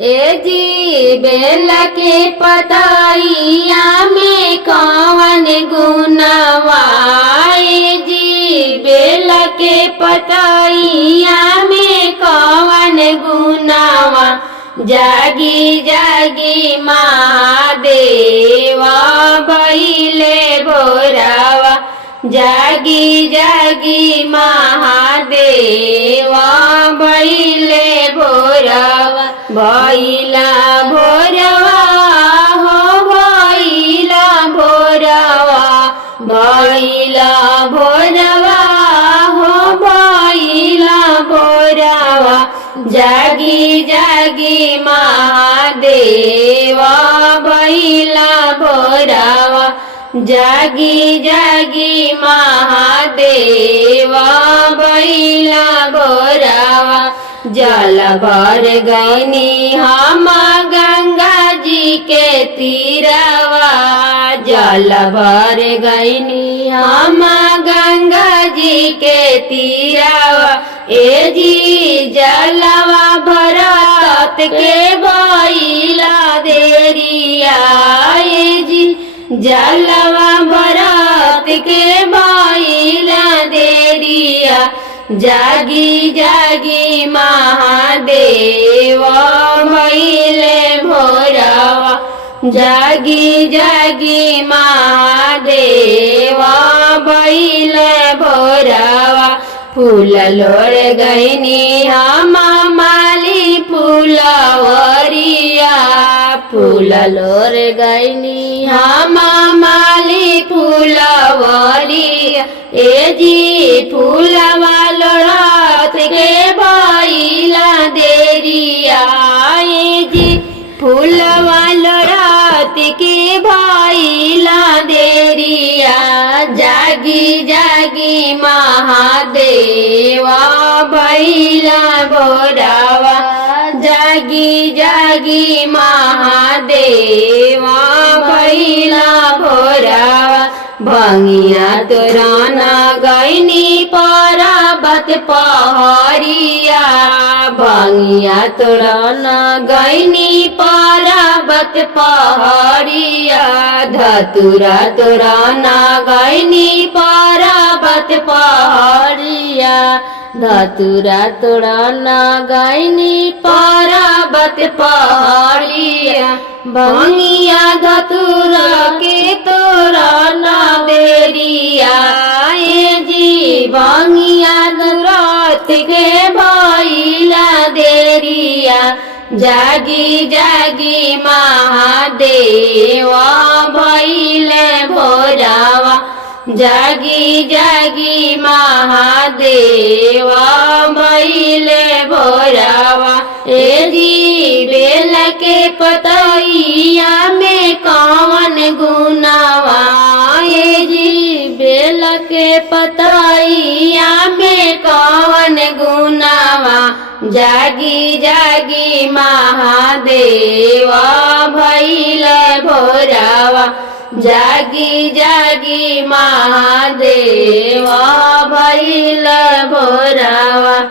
ए जी बेला के पतैया में कौन गुनवा। ए जी बेला के पतैया में कौन गुनवा। जागी जागी महादेवा भइले भोरावा। जागी जागी महादेवा भइले भोरावा। भइला भोरवा हो भइला भोरवा। भइला भोरवा हो भइला भोरवा। जागी जागी महादेवा भइला भोरवा। जागी जागी महादेवा भइला भोरवा। जल भर गईनी हम गंगा जी के तीरवा। जल भर गईनी हम गंगा जी के तीरवा। ए जी जलवा भरत के भइला देरिया। ए जी जलवा भरत के भइला देरिया। जागी जागी महादेवा भइले भोरवा। जागी जागी महादेवा भइले भोरवा। फूल लोड़ गईनी हम माली फूलवरिया। फूल लोड़ गईनी हम माली फूलवरिया। ए जी फूलवा लोड़त के भइला देरिया। ए जी फूलवा लोड़त के भइला देरिया। जागी जागी महादेवा भइला भोरवा। जागी जागी महादेवा भइला भोरवा। भंगिया तोराना गईनी पर्वत पहरिया। भंगिया तोराना गईनी पर्वत पहरिया। धतुरा तोराना गईनी पर्वत पहरिया। धतुरा तोराना गईनी पर्वत पहरिया। भंगिया धतुरा के तोराना देरिया। ए जी भंगिया धतुरात के भइला देरिया। जागी जागी महादेवा भइले भोरवा। जागी जागी महादेवा भइले भोरवा। ए जी बेला के पतैया में कौन गुनवा। ए जी बेला के पतैया में कौन गुनवा। जागी जागी महादेवा भइले भोरवा। जागी जागी महादेवा भइले भोरवा।